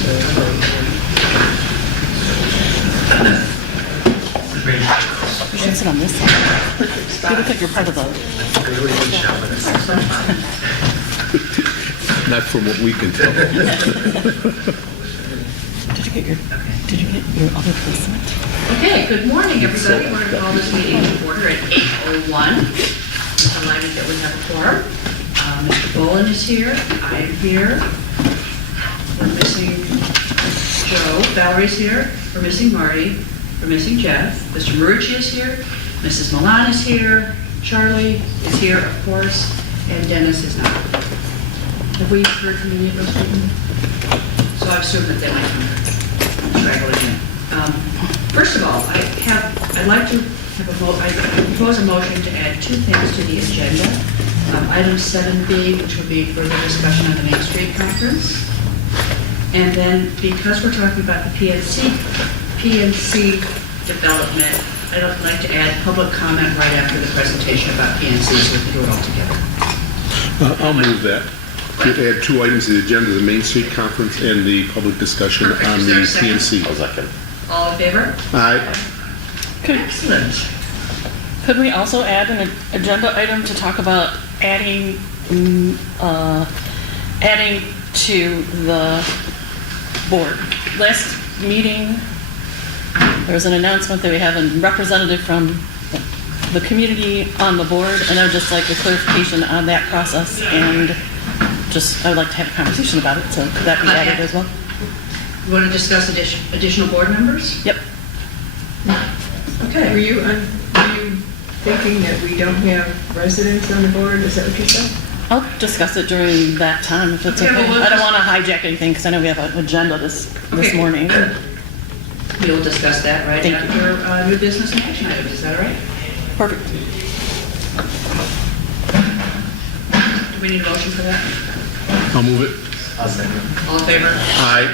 You should sit on this side. You look like you're part of the... Not from what we can tell. Did you get your other placement? Okay, good morning, everybody. We're going to call this meeting to order at 8:01. I'm delighted that we have a quorum. Mr. Bolin is here. I'm here. We're missing Joe. Valerie's here. We're missing Marty. We're missing Jeff. Mr. Murici is here. Mrs. Milan is here. Charlie is here, of course. And Dennis is not. Have we heard from any of those people? So I assume that they might come straggle again. First of all, I'd like to have I propose a motion to add two things to the agenda. Item 7B, which will be further discussion on the Main Street Conference. And then, because we're talking about the PNC development, I'd like to add public comment right after the presentation about PNC, so we can do it all together. I'll move that. To add two items to the agenda, the Main Street Conference and the public discussion Perfect. on Is the there a second? PNC. I'll second. All in favor? Aye. Excellent. Could we also add an agenda item to talk about adding to the board? Last meeting, there was an announcement that we have a representative from the community on the board, and I would just like a clarification on that process, and I would like to have a conversation about it, so could that be added as well? You want to discuss additional board members? Yep. Were you thinking that we don't have residents on the board? Is that what you said? I'll discuss it during that time if it's Okay, okay. well, we'll I don't just- want to hijack anything because I know we have an agenda this Okay. morning. We'll discuss that right Thank after new business and action items. Is that all right? Perfect. Do we need a motion for that? I'll move it. All in favor? Aye.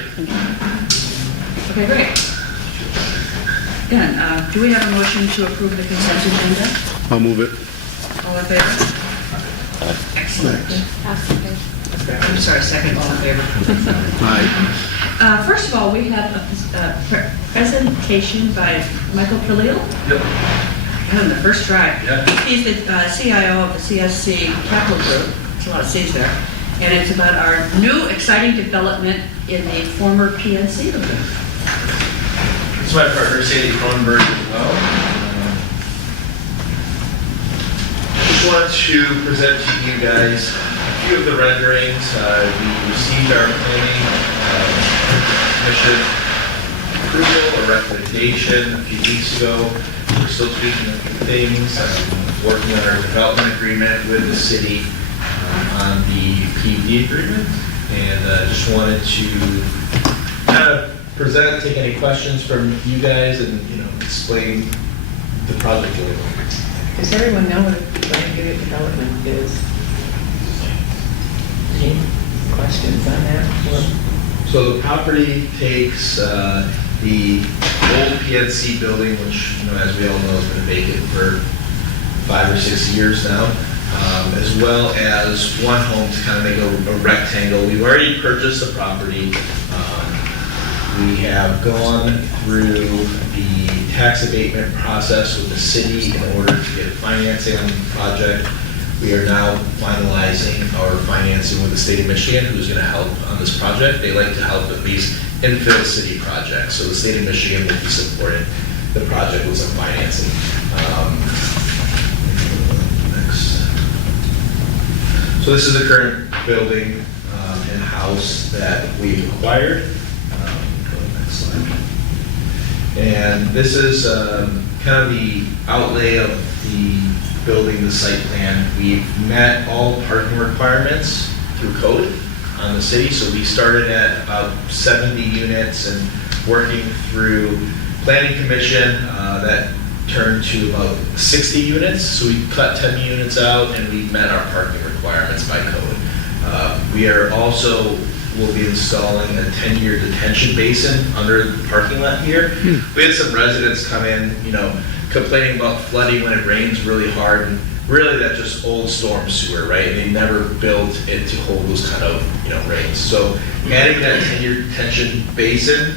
Okay, great. Again, do we have a motion to approve the consent agenda? I'll move it. All in favor? Excellent. I'm sorry, second, all in favor. Aye. First of all, we have a presentation by Michael Prilio. Yep. On the first try. Yeah. He's the CIO of the CSC Capital Group. There's a lot of C's there. And it's about our new exciting development in the former PNC building. It's my partner, Sadie Cronenberg, as well. Just wanted to present to you guys a few of the renderings. We received our planning commission approval or recommendation a few weeks ago. We're still tweaking a few things, working on our development agreement with the city on the PUD agreement, and just wanted to kind of present, take any questions from you guys, and explain the project a little. Does everyone know what a land unit development is? Any questions on that? So the property takes the old PNC building, which, as we all know, has been vacant for 5 or 6 years now, as well as one home to kind of make a rectangle. We've already purchased the property. We have gone through the tax abatement process with the city in order to get financing on the project. We are now finalizing our financing with the state of Michigan, who's going to help on this project. They like to help at least infill city projects, so the state of Michigan will be supporting the project with some financing. Next. So this is the current building and house that we've acquired. Go to the next slide. And this is kind of the outlay of the building, the site plan. We've met all parking requirements through code on the city, so we started at about 70 units and working through planning commission, that turned to about 60 units, so we cut 10 units out and we met our parking requirements by code. We are also will be installing a 10-year detention basin under the parking lot here. We had some residents come in, complaining about flooding when it rains really hard, and really that's just old storm sewer, right? They never built it to hold those kind of, rains. So adding that 10-year detention basin,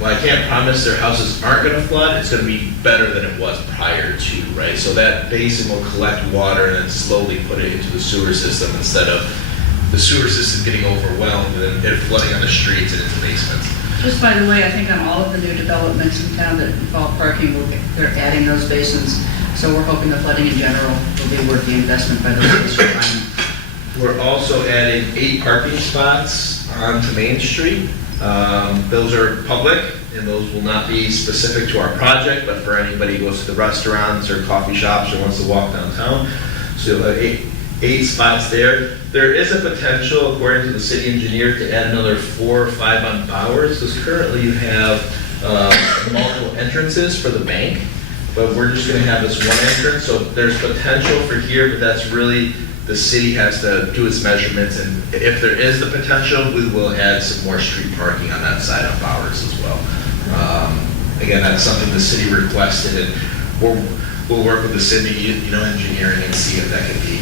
well, I can't promise their houses aren't gonna flood, it's gonna be better than it was prior to, right? So that basin will collect water and then slowly put it into the sewer system instead of the sewer system getting overwhelmed and then it flooding on the streets and into basements. Just by the way, I think on all of the new developments in town that involve parking, they're adding those basins. So we're hoping the flooding in general will be worth the investment by the district. We're also adding 8 parking spots onto Main Street. Those are public, and those will not be specific to our project, but for anybody who goes to the restaurants or coffee shops or wants to walk downtown. So you'll have 8 spots there. There is a potential, according to the city engineer, to add another 4 or 5 on Bowers, because currently you have multiple entrances for the bank, but we're just gonna have this one entrance, so there's potential for here, but that's really, the city has to do its measurements, and if there is the potential, we will add some more street parking on that side of Bowers as well. Again, that's something the city requested, and we'll work with the city, engineering, and see if that can be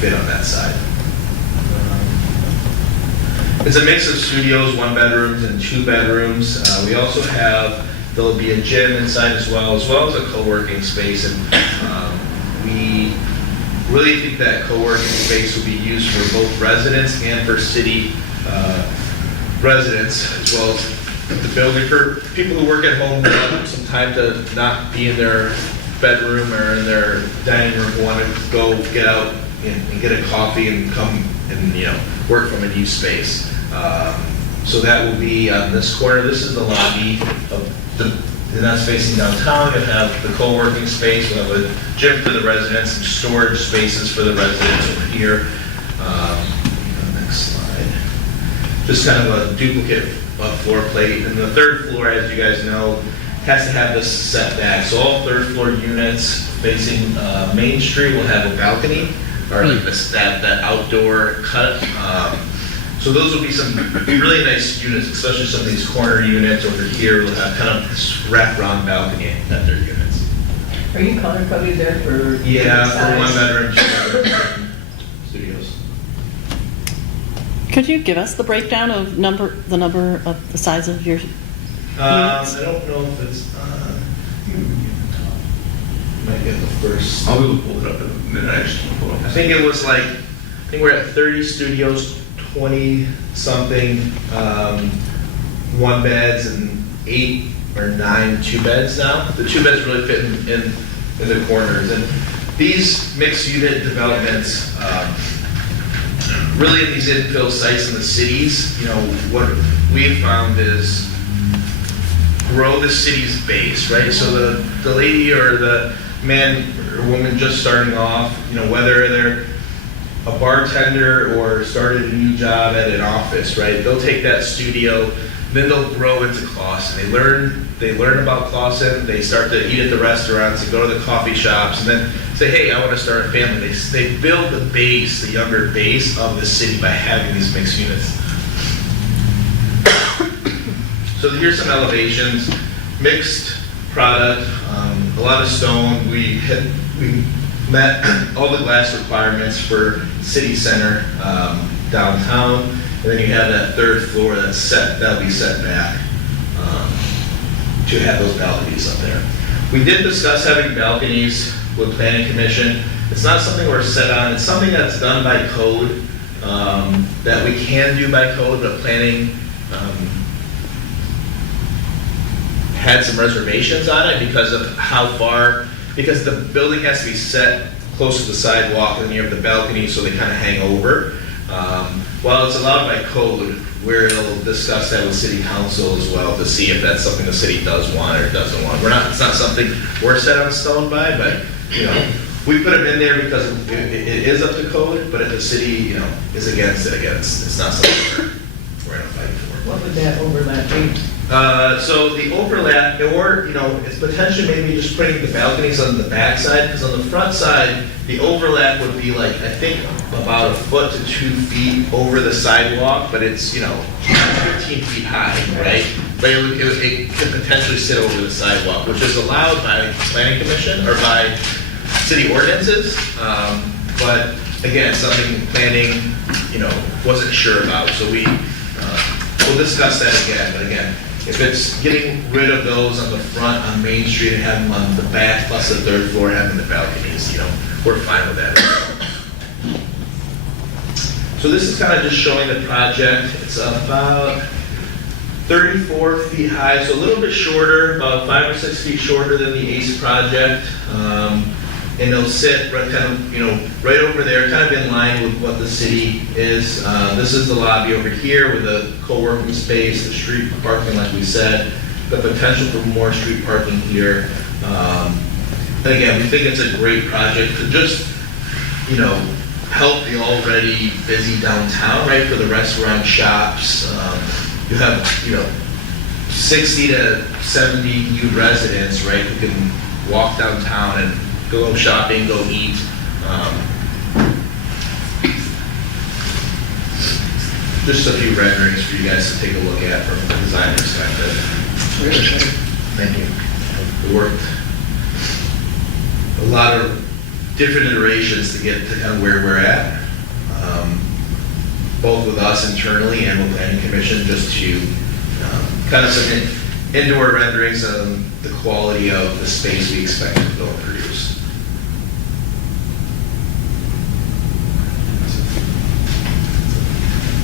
fit on that side. It's a mix of studios, 1 bedrooms and 2 bedrooms. We also have, there'll be a gym inside as well as a co-working space, and we really think that co-working space will be used for both residents and for city residents, as well as the building for people who work at home who want some time to not be in their bedroom or in their dining room, who want to go get out and get a coffee and come and work from a new space. So that will be on this corner. This is the lobby and that's facing downtown. You'll have the co-working space. We'll have a gym for the residents, some storage spaces for the residents over here. Next slide. Just kind of a duplicate floor plate. And the 3rd floor, as you guys know, has to have this set back. So all 3rd floor units facing Main Street will have a balcony, or like that outdoor cut. So those will be some really nice units, especially some of these corner units over here will have kind of this wraparound balcony at their units. Are you color coded there for? Yeah, for size? 1 bedroom, 2 bedroom studios. Could you give us the breakdown of the number of the size of your units? I don't know if it's might get the first. I'll be able to pull it up in a minute. I just pull it up. I think it was like, I think we're at 30 studios, 20 something 1 beds, and 8 or 9 2 beds now. The 2 beds really fit in the corners. And these mixed unit developments, really in these infill sites in the cities, what we've found is grow the city's base, right? So the lady or the man or woman just starting off, whether they're a bartender or started a new job at an office, right? They'll take that studio, then they'll grow into Clausen. They learn about Clausen, they start to eat at the restaurants, and go to the coffee shops, and then say, hey, I want to start a family. They build the base, the younger base of the city by having these mixed units. So here's some elevations, mixed product, a lot of stone. We met all the glass requirements for city center downtown, and then you have that 3rd floor that's set, that'll be set back to have those balconies up there. We did discuss having balconies with planning commission. It's not something we're set on, it's something that's done by code, that we can do by code, but planning had some reservations on it because of how far, because the building has to be set close to the sidewalk, and you have the balcony, so they kind of hang over. While it's allowed by code, we'll discuss that with city council as well to see if that's something the city does want or doesn't want. It's not something we're set on stone by, but we put them in there because it is up to code, but if the city is against it, it's not something we're gonna fight for. What would that overlap be? So the overlap, or it's potentially maybe just putting the balconies on the back side, because on the front side, the overlap would be like, I think, about 1 foot to 2 feet over the sidewalk, but it's 15 feet high, right? But it could potentially sit over the sidewalk, which is allowed by planning commission or by city ordinances. But again, something planning, wasn't sure about. So we we'll discuss that again, but again, if it's getting rid of those on the front on Main Street and having them on the back plus the third floor, having the balconies, we're fine with that. So this is kind of just showing the project. It's about 34 feet high, so a little bit shorter, about 5 or 6 feet shorter than the ACE project. And they'll sit right kind of, right over there, kind of in line with what the city is. This is the lobby over here with the co-working space, the street parking, like we said, the potential for more street parking here. And again, we think it's a great project to just, help the already busy downtown, right, for the restaurant, shops. You have, 60 to 70 new residents, right, who can walk downtown and go shopping, go eat. Just a few renderings for you guys to take a look at from a design perspective. Thank you. We worked a lot of different iterations to get to kind of where we're at, both with us internally and with planning commission, just to kind of some indoor renderings on the quality of the space we expect to go and produce.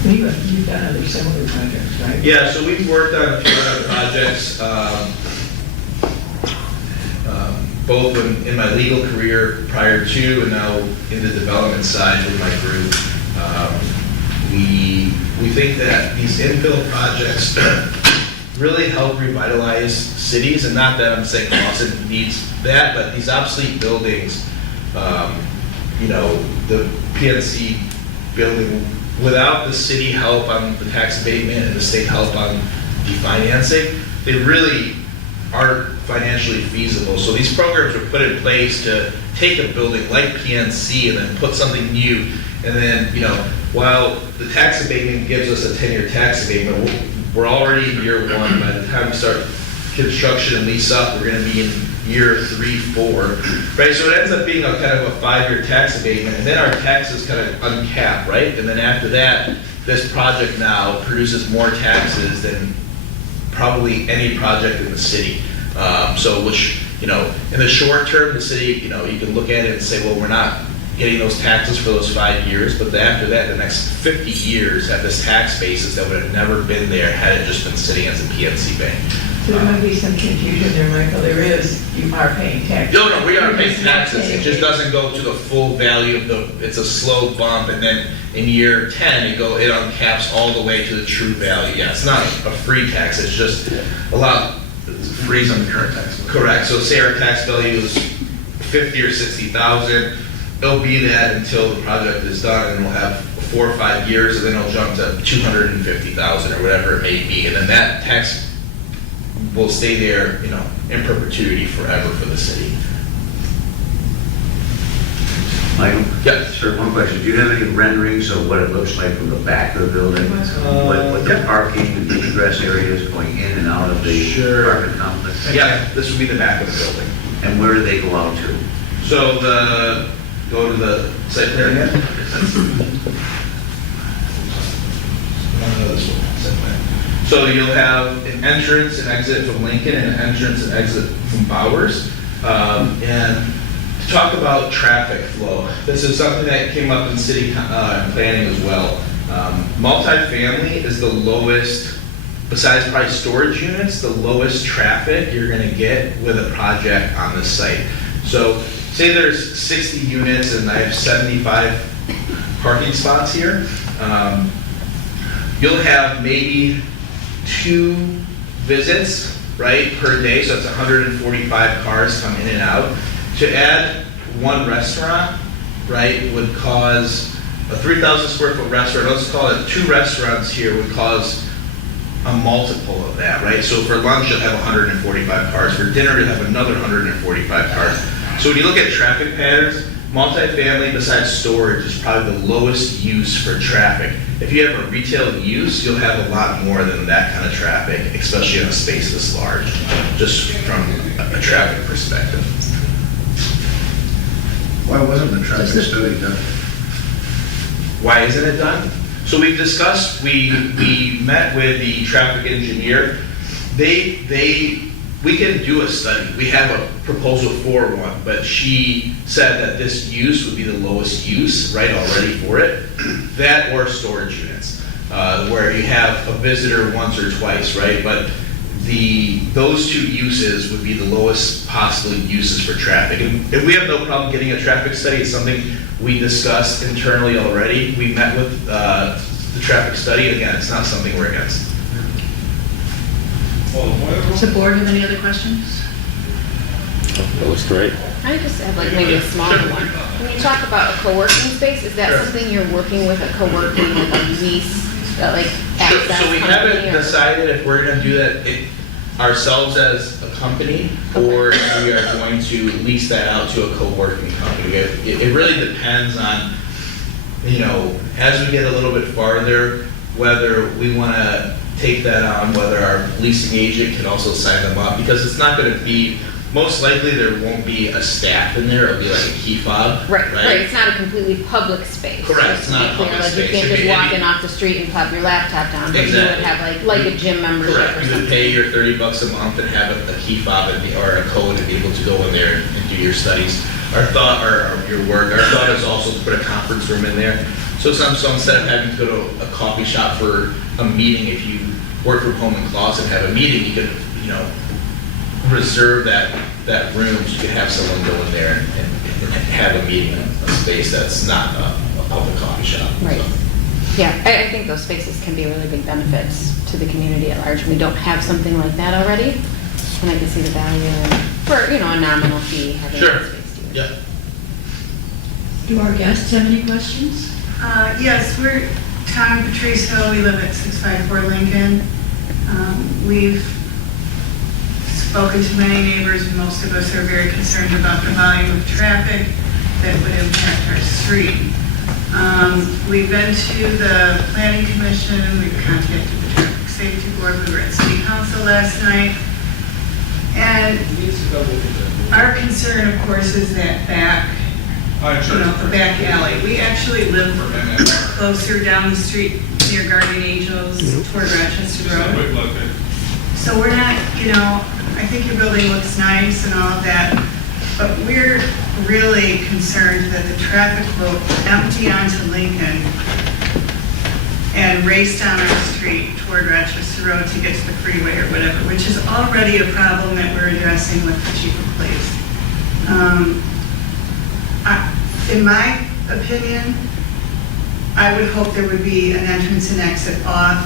You've done other similar projects, right? Yeah, so we've worked on a few other projects, both in my legal career prior to and now in the development side with my group. We think that these infill projects really help revitalize cities, and not that I'm saying Boston needs that, but these obsolete buildings, the PNC building, without the city help on the tax abatement and the state help on the financing, they really aren't financially feasible. So these programs were put in place to take a building like PNC and then put something new. And then, while the tax abatement gives us a 10-year tax abatement, we're already in year 1. By the time we start construction and lease up, we're going to be in year 3, 4, right? So it ends up being a kind of a 5-year tax abatement, and then our taxes kind of uncap, right? And then after that, this project now produces more taxes than probably any project in the city. Which, in the short term, the city, you can look at it and say, well, we're not getting those taxes for those 5 years, but after that, the next 50 years have this tax basis that would have never been there had it just been sitting as a PNC bank. So there might be some confusion there, Michael. There is, you are paying taxes. No, we are paying taxes. It just doesn't go to the full value of it's a slow bump, and then in year 10, it uncaps all the way to the true value. Yeah, it's not a free tax. It's just a lot. Freeze on the current tax. Correct. So say our tax value is 50 or 60,000. It'll be that until the project is done, and we'll have 4 or 5 years, and then it'll jump to 250,000 or whatever it may be, and then that tax will stay there, in perpetuity forever for the city. Michael? Yeah. Sir, one question. Do you have any renderings of what it looks like from the back of the building? What the parking, the egress areas going in and out of the apartment complex? Yeah, this would be the back of the building. And where do they go out to? So go to the site plan again. So you'll have an entrance and exit from Lincoln and an entrance and exit from Bowers. And to talk about traffic flow, this is something that came up in city planning as well. Multifamily is the lowest, besides probably storage units, the lowest traffic you're going to get with a project on this site. So say there's 60 units and I have 75 parking spots here. You'll have maybe 2 visits, right, per day, so it's 145 cars come in and out. To add 1 restaurant, right, would cause a 3,000 square foot restaurant, let's call it 2 restaurants here, would cause a multiple of that, right? So for lunch, you'll have 145 cars. For dinner, you'll have another 145 cars. So when you look at traffic patterns, multifamily besides storage is probably the lowest use for traffic. If you have a retail use, you'll have a lot more than that kind of traffic, especially in a space this large, just from a traffic perspective. Why wasn't the traffic study done? Why isn't it done? So we've discussed, we met with the traffic engineer. We can do a study. We have a proposal for one, but she said that this use would be the lowest use, right, already for it. That or storage units, where you have a visitor once or twice, right? But those two uses would be the lowest possible uses for traffic. And we have no problem getting a traffic study. It's something we discussed internally already. We met with the traffic study. Again, it's not something we're against. Does the board have any other questions? That looks great. I just have like maybe a smaller one. When you talk about a co-working space, is that Sure. something you're working with a co-working, like a lease, like access So we company, haven't or- decided if we're gonna do that ourselves as a company, or if we are going to lease that out to a co-working company. It really depends on, as we get a little bit farther, whether we wanna take that on, whether our leasing agent can also sign them up, because it's not gonna be, most likely there won't be a staff in there, it'll be like a key fob. Right. It's not a completely public space. Correct, just it's to not be clear. public Like, space. you can't It'd just be- walk in off the street and plop your laptop down, but you Exactly. would have like a gym membership or Correct, you would something. pay your $30 a month and have a key fob or a code to be able to go in there and do your studies. Our thought, or your work, our thought is also to put a conference room in there. So instead of having to go to a coffee shop for a meeting, if you work from home in closet and have a meeting, you could, reserve that room so you could have someone go in there and have a meeting in a space that's not a public coffee shop. Right. So. Yeah, I think those spaces can be really big benefits to the community at large. We don't have something like that already, and I can see the value in, for, a nominal fee, having Sure. that space to use. Yeah. Do our guests have any questions? Yes, we're Tom and Patrice Hill. We live at 654 Lincoln. We've spoken to many neighbors, and most of us are very concerned about the volume of traffic that would impact our street. We've been to the Planning Commission, we've contacted the Traffic Safety Board, we were at City Council last night. And our concern, of course, is that back, the back alley. We actually live closer down the street near Guardian Angels toward Rochester Road. So we're not, I think your building looks nice and all of that, but we're really concerned that the traffic will empty onto Lincoln and race down our street toward Rochester Road to get to the freeway or whatever, which is already a problem that we're addressing with the chief of police. In my opinion, I would hope there would be an entrance and exit off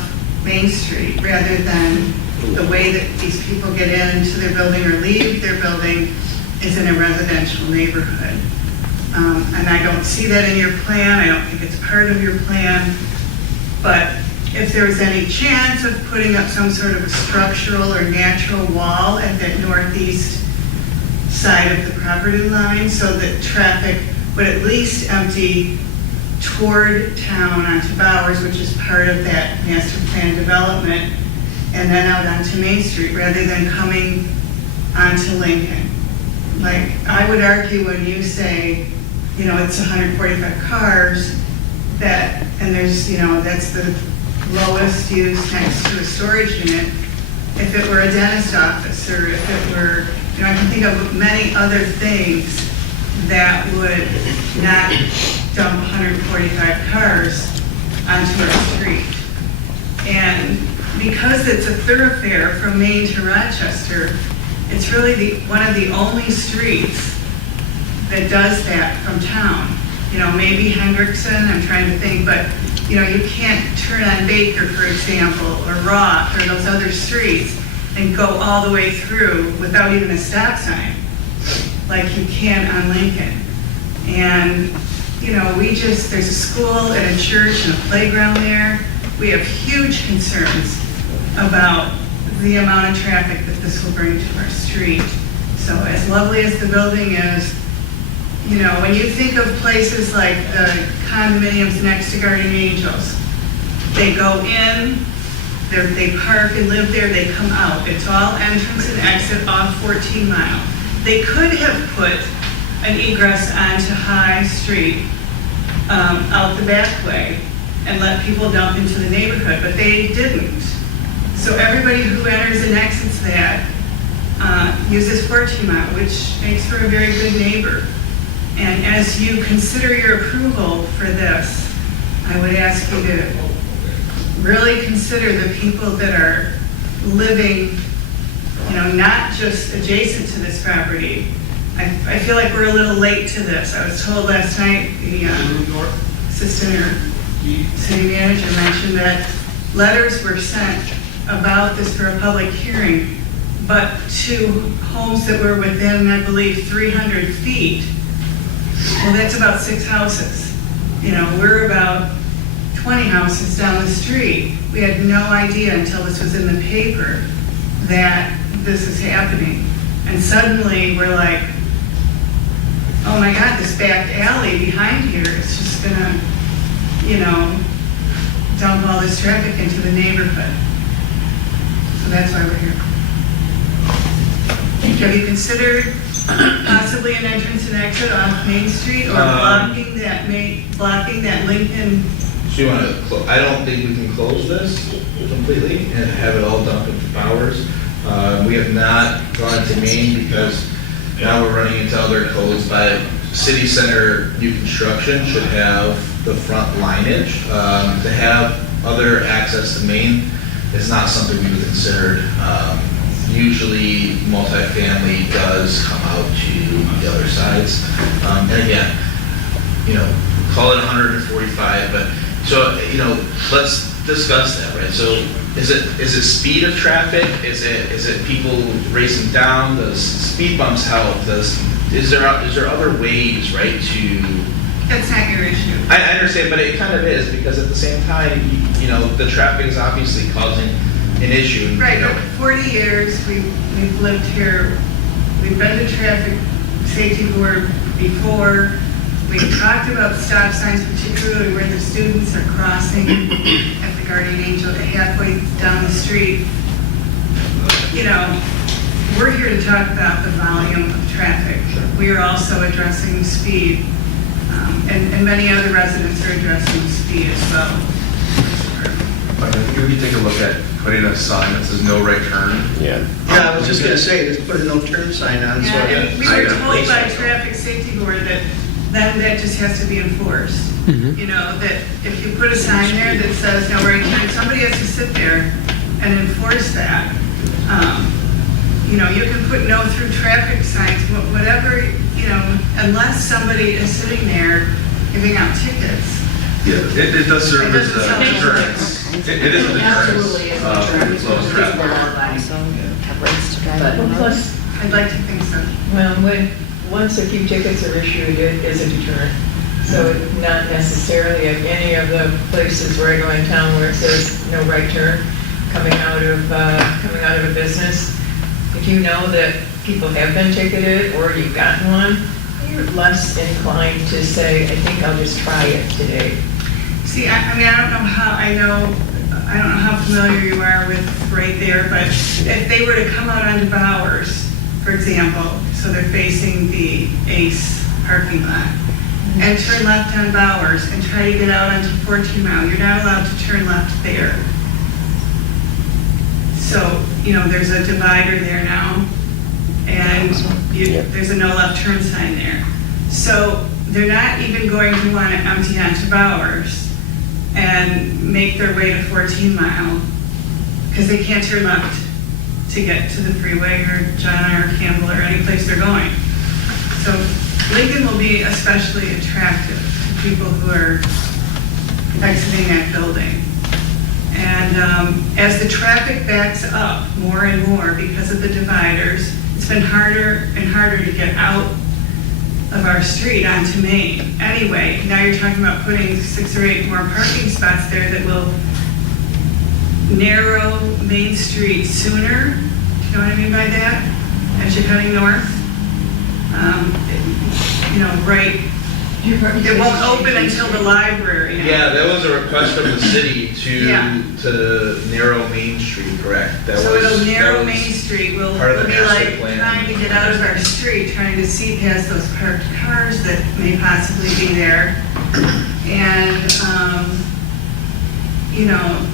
Main Street rather than the way that these people get into their building or leave their building is in a residential neighborhood. And I don't see that in your plan. I don't think it's part of your plan. But if there was any chance of putting up some sort of a structural or natural wall at that northeast side of the property line so that traffic would at least empty toward town onto Bowers, which is part of that master plan development, and then out onto Main Street rather than coming onto Lincoln. Like, I would argue when you say, it's 145 cars, and there's, that's the lowest use next to a storage unit. If it were a dentist office, or if it were, I can think of many other things that would not dump 145 cars onto our street. And because it's a thoroughfare from Maine to Rochester, it's really one of the only streets that does that from town. Maybe Hendrickson, I'm trying to think, but, you can't turn on Baker, for example, or Roth, or those other streets, and go all the way through without even a stop sign, like you can on Lincoln. And, there's a school and a church and a playground there. We have huge concerns about the amount of traffic that this will bring to our street. So as lovely as the building is, when you think of places like the condominiums next to Guardian Angels, they go in, they park and live there, they come out. It's all entrance and exit off 14 Mile. They could have put an egress onto High Street out the back way, and let people dump into the neighborhood, but they didn't. So everybody who enters and exits that uses 14 mile, which makes for a very good neighbor. And as you consider your approval for this, I would ask you to really consider the people that are living, not just adjacent to this property. I feel like we're a little late to this. I was told last night, the assistant or city manager mentioned that letters were sent about this for a public hearing, but to homes that were within, I believe, 300 feet. Well, that's about 6 houses. We're about 20 houses down the street. We had no idea until this was in the paper that this is happening. And suddenly we're like, oh my God, this back alley behind here is just gonna, dump all this traffic into the neighborhood. So that's why we're here. Have you considered possibly an entrance and exit off Main Street or blocking that Lincoln? So you want to, I don't think we can close this completely and have it all dumped into Bowers. We have not gone to Main because now we're running into other codes. By city center new construction should have the front lineage. To have other access to Main is not something we would consider. Usually multifamily does come out to the other sides. And again, call it 145, but so, let's discuss that, right? So is it speed of traffic? Is it people racing down? Does speed bumps help? Is there other ways, right, to... That's not your issue. I understand, but it kind of is, because at the same time, the traffic is obviously causing an issue. Right, but 40 years we've lived here. We've been to traffic safety board before. We've talked about stop signs, particularly where the students are crossing at the Guardian Angel halfway down the street. We're here to talk about the volume of traffic. We are also addressing speed, and many other residents are addressing speed as well. I think we can take a look at putting a sign that says no right turn. Yeah, I was just gonna say, just put a no turn sign on. Yeah, and we were told by traffic safety board that then that just has to be enforced. That if you put a sign there that says no right turn, somebody has to sit there and enforce that. You can put no through traffic signs, whatever, unless somebody is sitting there giving out tickets. Yeah, it does serve as a sound deterrence. It is a deterrence. Absolutely is a deterrent. Slow traffic. Also, have rates to drive. But- on the road. Plus, I'd like to think so. once a few tickets are issued, it is a deterrent. So not necessarily at any of the places where I go in town where it says no right turn, coming out of a business. If you know that people have been ticketed or you've gotten one, you're less inclined to say, I think I'll just try it today. See, I don't know how familiar you are with right there, but if they were to come out onto Bowers, for example, so they're facing the Ace parking lot, and turn left on Bowers and try to get out onto 14 Mile, you're not allowed to turn left there. So, there's a divider there now, and there's a no left turn sign there. So they're not even going to want to empty onto Bowers and make their way to 14 Mile, because they can't turn left to get to the freeway or John or Campbell or any place they're going. So Lincoln will be especially attractive to people who are exiting that building. And as the traffic backs up more and more because of the dividers, it's been harder and harder to get out of our street onto Main. Anyway, now you're talking about putting 6 or 8 more parking spots there that will narrow Main Street sooner. Do you know what I mean by that? As you're heading north. Right. It won't open until the library. Yeah, that was a request from the city Yeah. to narrow Main Street, correct? So it'll narrow Main Street. We'll part of the be master like plan. trying to get out of our street, trying to see past those parked cars that may possibly be there. And you know,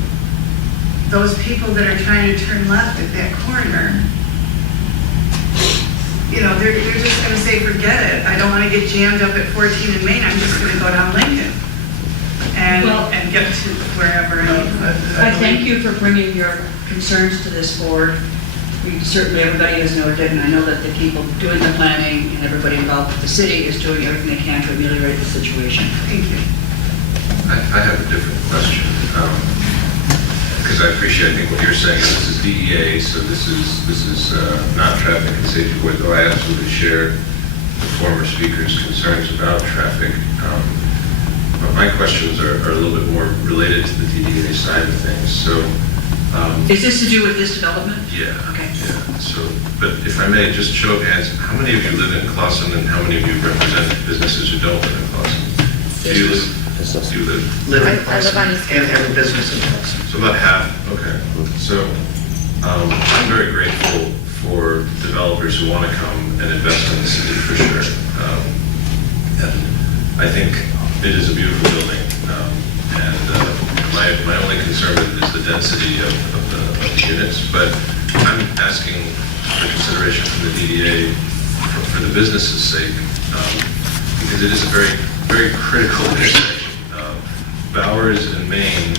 those people that are trying to turn left at that corner, you know, they're just gonna say, forget it, I don't wanna get jammed up at 14 in Main, I'm just gonna go down Lincoln and get to wherever I need to. I thank you for bringing your concerns to this board. Certainly, everybody has noted it, and I know that the people doing the planning and everybody involved with the city is doing everything they can to ameliorate the situation. Thank you. I have a different question, because I appreciate, I think, what you're saying. This is DEA, so this is not traffic and safety board, though I absolutely share the former speaker's concerns about traffic. But my questions are a little bit more related to the DDA side of things. So, Is this to do with this development? yeah. Okay. Yeah. So, but if I may, just show of hands, how many of you live in Clawson, and how many of you represent businesses who don't live in Clawson? Do you live? Do you live? Live in I live on Clawson East and have a business in Clawson. So about half, okay. So I'm very grateful for developers who want to come and invest in the city for sure. And I think it is a beautiful building. And my only concern with it is the density of the units. But I'm asking for consideration from the DDA for the business's sake, because it is a very, very critical intersection. Bowers and Main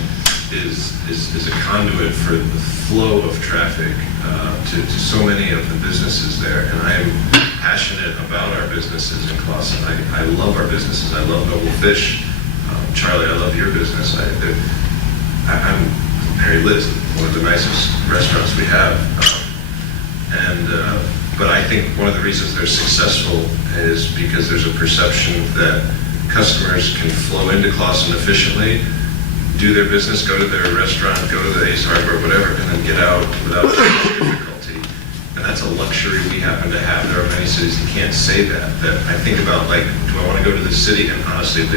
is a conduit for the flow of traffic to so many of the businesses there. And I am passionate about our businesses in Clawson. I love our businesses. I love Noble Fish. Charlie, I love your business. I'm Mary Liz, one of the nicest restaurants we have. But I think one of the reasons they're successful is because there's a perception that customers can flow into Clawson efficiently, do their business, go to their restaurant, go to the Ace Hardware, whatever, and then get out without too much difficulty. And that's a luxury we happen to have. There are many cities that can't say that. That I think about, like, do I want to go to the city? And honestly,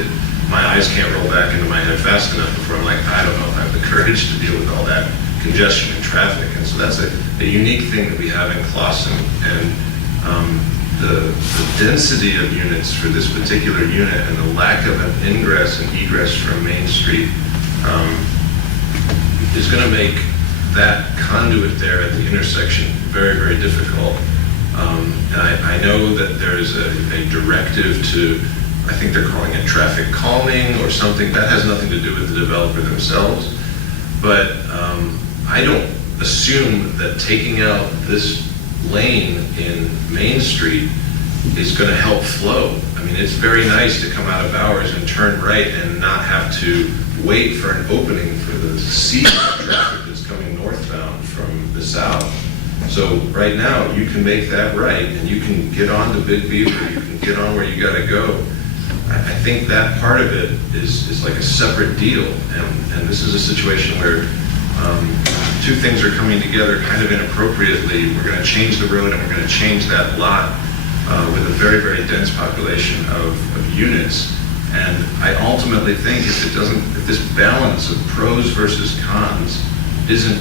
my eyes can't roll back into my head fast enough before I'm like, I don't know if I have the courage to deal with all that congestion and traffic. And so that's a unique thing that we have in Clawson. And the density of units for this particular unit and the lack of an ingress and egress from Main Street is going to make that conduit there at the intersection very, very difficult. And I know that there is a directive to, I think they're calling it traffic calming or something. That has nothing to do with the developer themselves. But I don't assume that taking out this lane in Main Street is going to help flow. I mean, it's very nice to come out of Bowers and turn right and not have to wait for an opening for the sea of traffic that's coming northbound from the south. So right now, you can make that right, and you can get on to Big Beaver, you can get on where you got to go. I think that part of it is like a separate deal, and this is a situation where two things are coming together kind of inappropriately. We're going to change the road, and we're going to change that lot with a very, very dense population of units. And I ultimately think if this balance of pros versus cons isn't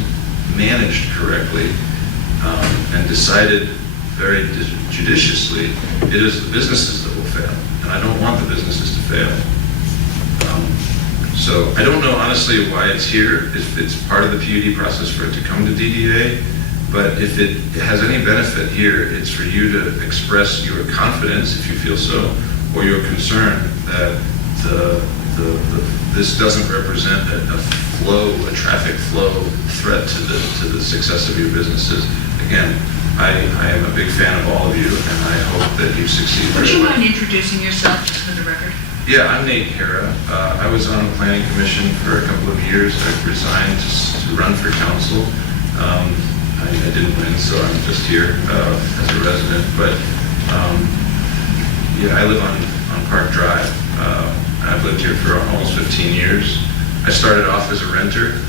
managed correctly and decided very judiciously, it is the businesses that will fail. And I don't want the businesses to fail. So I don't know honestly why it's here, if it's part of the PUD process for it to come to DDA, but if it has any benefit here, it's for you to express your confidence, if you feel so, or your concern that this doesn't represent a traffic flow threat to the success of your businesses. Again, I am a big fan of all of you, and I hope that you succeed. Would you mind introducing yourself, just for the record? Yeah, I'm Nate Hara. I was on the planning commission for a couple of years. I resigned to run for council. I didn't win, so I'm just here as a resident. But yeah, I live on Park Drive. I've lived here for almost 15 years. I started off as a renter,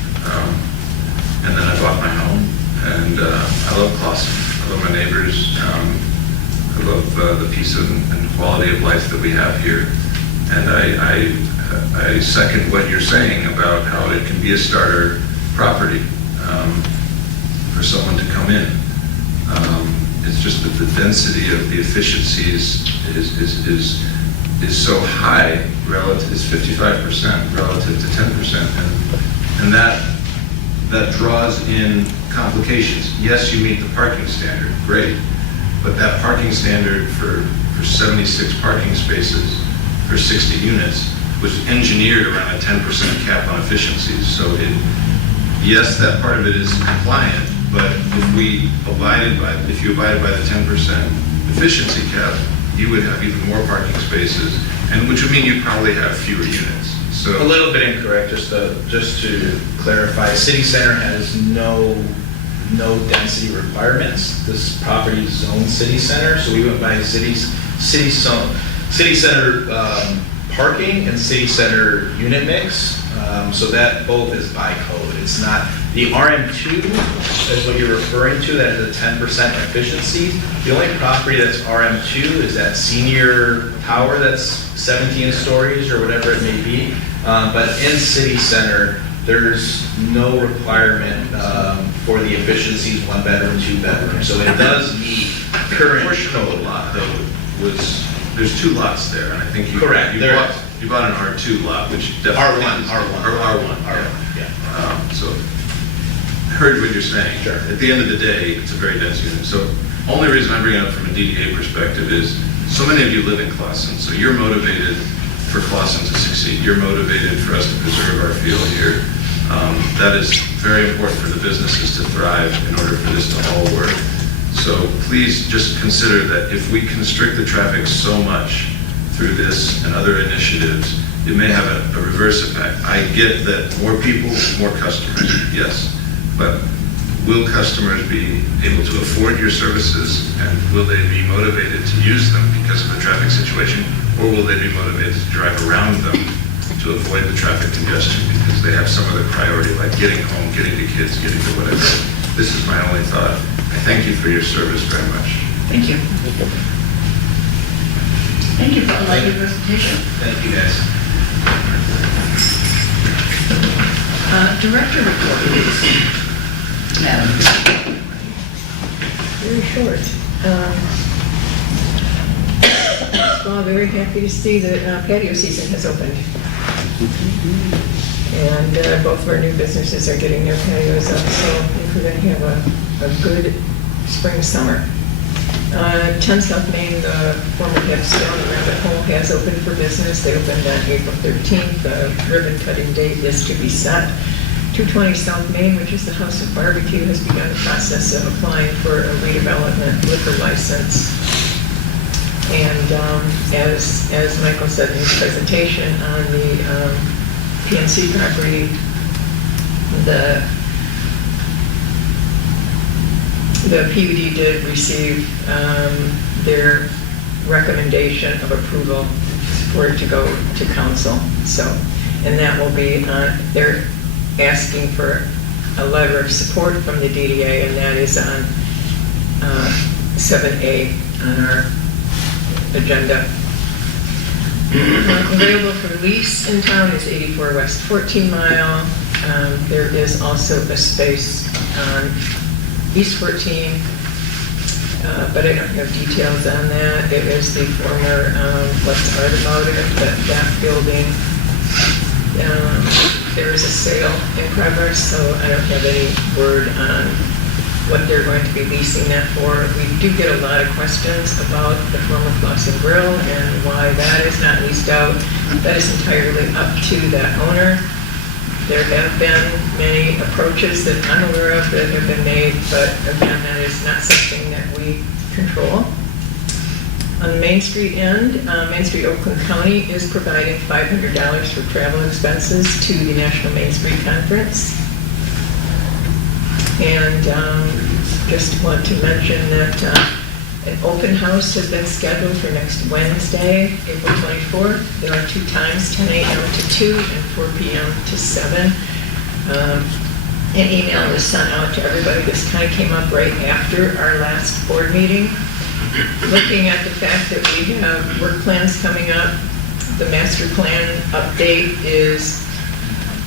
and then I bought my home. And I love Clawson. I love my neighbors. I love the peace and quality of life that we have here. And I second what you're saying about how it can be a starter property for someone to come in. It's just that the density of the efficiencies is so high relative, it's 55% relative to 10%. And And that draws in complications. Yes, you meet the parking standard, great, but that parking standard for 76 parking spaces for 60 units was engineered around a 10% cap on efficiencies. So yes, that part of it is compliant, but if you abided by the 10% efficiency cap, you would have even more parking spaces, and which would mean you'd probably have fewer units. So A little bit incorrect, just to clarify, City Center has no density requirements. This property is zoned City Center, so we went by City Center parking and City Center unit mix. So that both is by code. It's not, the RM2 is what you're referring to, that is a 10% efficiency. The only property that's RM2 is that senior tower that's 17 stories or whatever it may be. But in City Center, there's no requirement for the efficiencies, 1 bedroom, 2 bedroom. So it does meet current. portion of the lot, though, there's 2 lots there, and I think you Correct. You bought an R2 lot, which definitely R1, is- R1. Or R1, yeah. So, I heard what you're saying. Sure. At the end of the day, it's a very dense unit. So, only reason I bring it up from a DDA perspective is, so many of you live in Clawson, so you're motivated for Clawson to succeed. You're motivated for us to preserve our field here. That is very important for the businesses to thrive in order for this to all work. So please just consider that if we constrict the traffic so much through this and other initiatives, it may have a reverse effect. I get that more people, more customers, yes, but will customers be able to afford your services, and will they be motivated to use them because of the traffic situation, or will they be motivated to drive around them to avoid the traffic congestion because they have some other priority, like getting home, getting to kids, getting to whatever. This is my only thought. I thank you for your service very much. Thank you. Thank you for the lively presentation. Thank you, guys. Director report, please. Madam. Very short. Well, very happy to see that patio season has opened. And both of our new businesses are getting their patios up, so I think we're going to have a good spring, summer. 10 South Main, the former Capstone Rabbit Hole, has opened for business. They opened on April 13th. The ribbon cutting date is to be set. 220 South Main, which is the House of Barbecue, has begun the process of applying for a redevelopment liquor license. And as Michael said in his presentation on the PNC property, the PUD did receive their recommendation of approval for it to go to council. So, and that will be, they're asking for a letter of support from the DDA, and that is on 7A on our agenda. Available for lease in town is 84 West 14 Mile. There is also a space on East 14, but I don't have details on that. It is the former, what's hard about it, that building, there is a sale in progress, so I don't have any word on what they're going to be leasing that for. We do get a lot of questions about the former Floss and Grill and why that is not leased out. That is entirely up to that owner. There have been many approaches that I'm aware of that have been made, but again, that is not something that we control. On the Main Street end, Main Street Oakland County is providing $500 for travel expenses to the National Main Street Conference. And just want to mention that an open house has been scheduled for next Wednesday, April 24th. There are 2 times, 10 a.m. to 2 and 4 p.m. to 7. An email was sent out to everybody. This kind of came up right after our last board meeting. Looking at the fact that we have work plans coming up, the master plan update is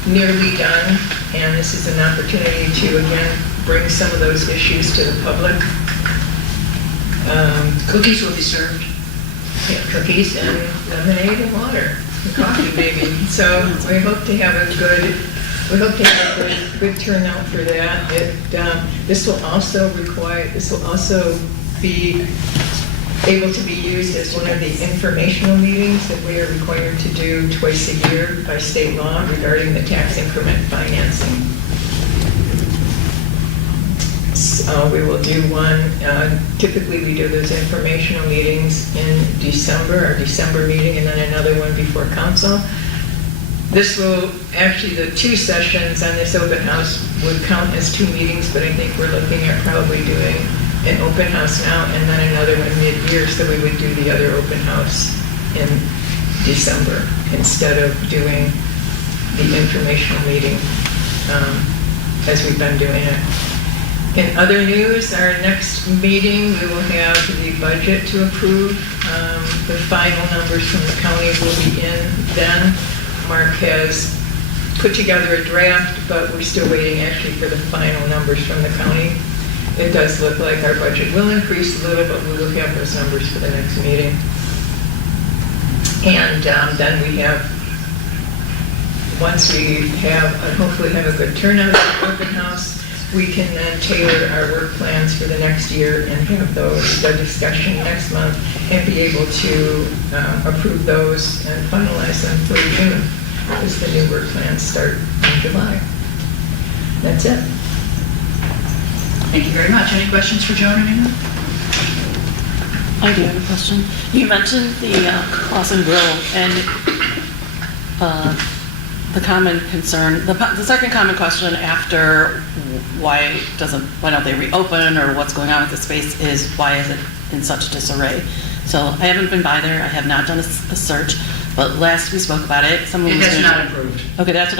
nearly done, and this is an opportunity to, again, bring some of those issues to the public. Cookies will be served. Yeah, cookies and lemonade and water, and coffee maybe. So we hope to have a good We hope to have a good turnout for that. This will also be able to be used as one of the informational meetings that we are required to do twice a year by state law regarding the tax increment financing. So we will do one, typically we do those informational meetings in December, our December meeting, and then another one before council. This will, actually, the 2 sessions on this open house would count as 2 meetings, but I think we're looking at probably doing an open house now and then another one mid-year, so we would do the other open house in December instead of doing the informational meeting as we've been doing it. In other news, our next meeting, we will have the budget to approve. The final numbers from the county will be in then. Mark has put together a draft, but we're still waiting actually for the final numbers from the county. It does look like our budget will increase a little, but we will have those numbers for the next meeting. And then we have, once we have, hopefully have a good turnout at the open house, we can then tailor our work plans for the next year and have those, the discussion next month, and be able to approve those and finalize them for June, because the new work plans start in July. That's it. Thank you very much. Any questions for Joan or anyone? I do have a question. You mentioned the Awesome Grill and the common concern, the second common question after why don't they reopen or what's going on with the space is why is it in such disarray? So I haven't been by there. I have not done a search, but last we spoke about it, someone was has not improved. Okay, that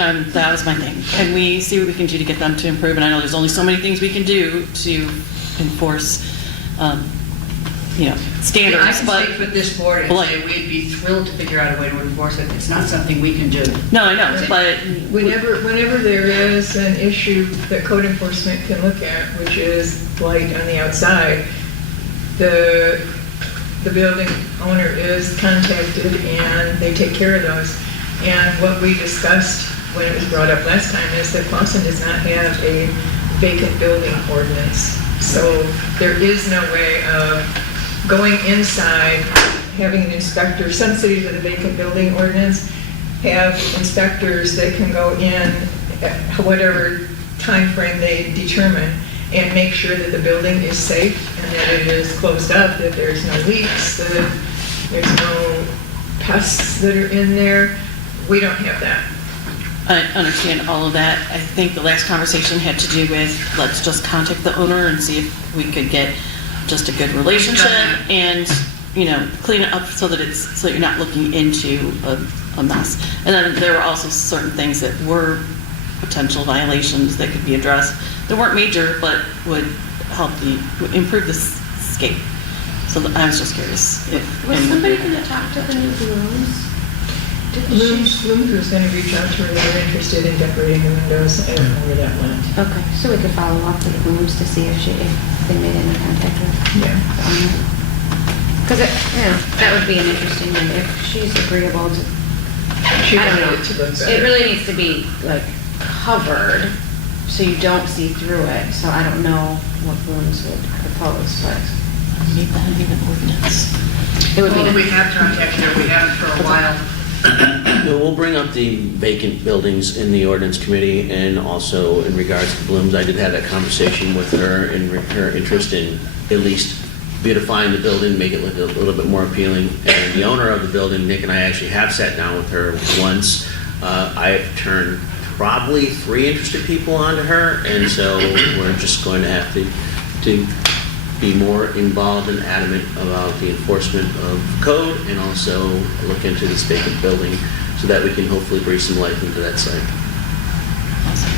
was my thing. Can we see what we can do to get them to improve? And I know there's only so many things we can do to enforce, standards. I can speak with this board and say we'd be thrilled to figure out a way to enforce it. It's not something we can do. No, I know, but Whenever there is an issue that code enforcement can look at, which is light on the outside, the building owner is contacted and they take care of those. And what we discussed when it was brought up last time is that Clawson does not have a vacant building ordinance. So there is no way of going inside, having an inspector. Some cities with a vacant building ordinance have inspectors that can go in at whatever time frame they determine and make sure that the building is safe and that it is closed up, that there's no leaks, that there's no pests that are in there. We don't have that. I understand all of that. I think the last conversation had to do with, let's just contact the owner and see if we could get just a good relationship and, clean it up so that you're not looking into a mess. And then there were also certain things that were potential violations that could be addressed. They weren't major, but would would improve the scape. So I was just curious if. Was somebody going to talk to the new Blooms? Blooms was going to reach out to her. They were interested in decorating the windows. I don't know where that went. Okay, so we could follow up with Blooms to see if they made any contact with Yeah. Because that would be an interesting one if she's agreeable to. She I don't wanted know. it to look It better. really needs to be like covered so you don't see through it. So I don't know what Blooms would propose, but Need that in the ordinance. it would be. Well, we have contacted her. We haven't for a while. We'll bring up the vacant buildings in the ordinance committee, and also in regards to Blooms, I did have that conversation with her in her interest in at least beautifying the building, make it look a little bit more appealing. And the owner of the building, Nick, and I actually have sat down with her once. I have turned probably 3 interested people onto her, and so we're just going to have to be more involved and adamant about the enforcement of code, and also look into this vacant building so that we can hopefully breathe some life into that site. Awesome.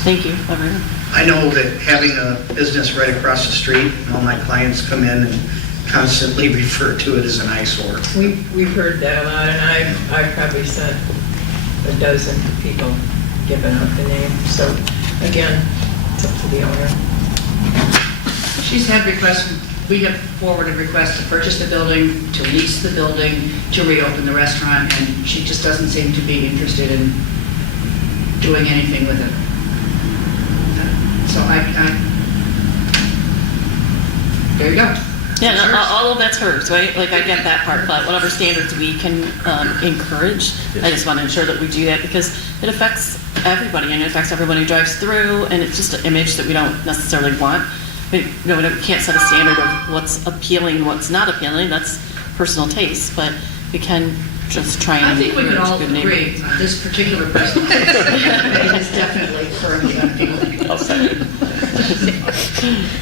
Thank you, everyone. I know that having a business right across the street, all my clients come in and constantly refer to it as an eyesore. We've heard that a lot, and I've probably sent a dozen people giving out the name. So again, it's up to the owner. She's had requests, we have forwarded requests to purchase the building, to lease the building, to reopen the restaurant, and she just doesn't seem to be interested in doing anything with it. So there you go. Yeah, no, Sure. all of that's hers, right? Like, I get that part, but whatever standards we can encourage, I just want to ensure that we do that because it affects everybody, and it affects everyone who drives through, and it's just an image that we don't necessarily want. We can't set a standard of what's appealing, what's not appealing, that's personal taste, but we can just try and I think we could all encourage good agree neighborhoods. on this particular presentation. It is definitely firmly unappealing. I'll second.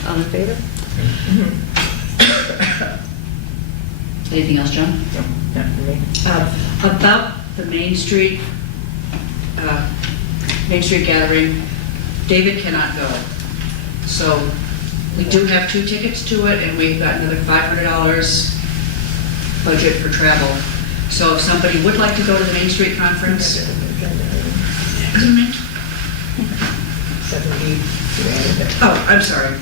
All in favor? Anything else, John? Not for me. About the Main Street gathering, David cannot go. So we do have 2 tickets to it, and we've got another $500 budget for travel. So if somebody would like to go to the Main Street conference, 70. oh, I'm sorry.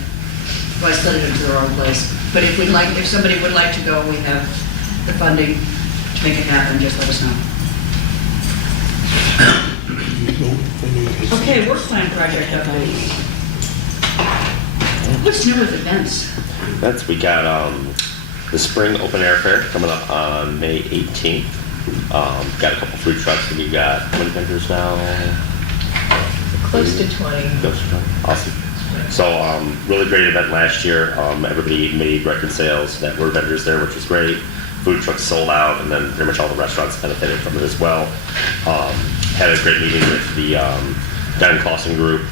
Well, I slid it into the wrong place. But if somebody would like to go, we have the funding to make it happen, just let us know. Okay, work plan project update. What's new with events? We got the spring open air fair coming up on May 18th. Got a couple food trucks, and we got how many vendors now? Close to 20. Close to 20. Awesome. So really great event last year. Everybody made record sales that were vendors there, which was great. Food trucks sold out, and then pretty much all the restaurants benefited from it as well. Had a great meeting with the Diamond Crossing group,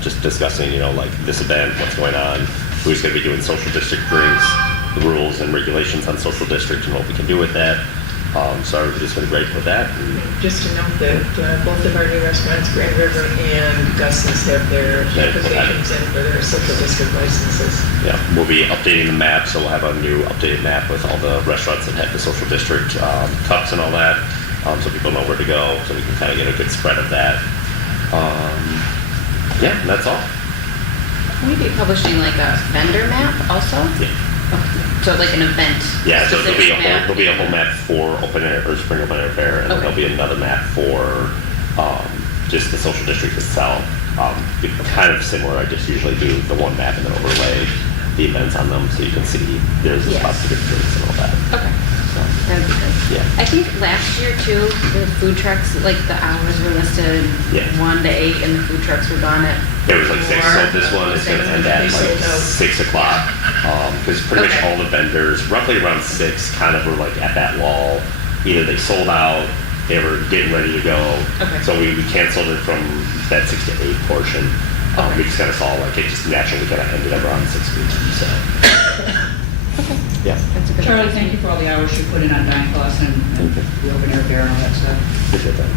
just discussing, like this event, what's going on, who's going to be doing social district drinks, the rules and regulations on social district, and what we can do with that. So everybody's been great with that. Just to note that both of our new restaurants, Grand River and Gus's, have their applications in for their social district licenses. Yeah, we'll be updating the map, so we'll have a new updated map with all the restaurants that have the social district cups and all that, so people know where to go, so we can kind of get a good spread of that. Yeah, and that's all. Will you be publishing like a vendor map also? Yeah. So like an event? Yeah, so there'll be a specific whole map for open air or spring open air fair, and then Okay. there'll be another map for just the social district itself. Kind of similar. I just usually do the one map and then overlay the events on them, so you can see there's the Yes. spots to get drinks and all that. Okay, so that would be good. Yeah. I think last year too, the food trucks, like the hours were listed Yeah. 1 to 8, and the food trucks were gone at It was like 6, so 4. this one is going to end at They like sold out. 6 o'clock. Because pretty much Okay. all the vendors, roughly around 6, kind of were like at that lull. Either they sold out, they were getting ready to go. Okay. So we canceled it from that 6 to 8 portion. Okay. We just kind of saw like it just naturally kind of ended up around 6 weeks. So, yeah. That's a good Charlie, idea. thank you for all the hours you put in on Diamond Crossing and the open air fair and all that stuff. Appreciate that.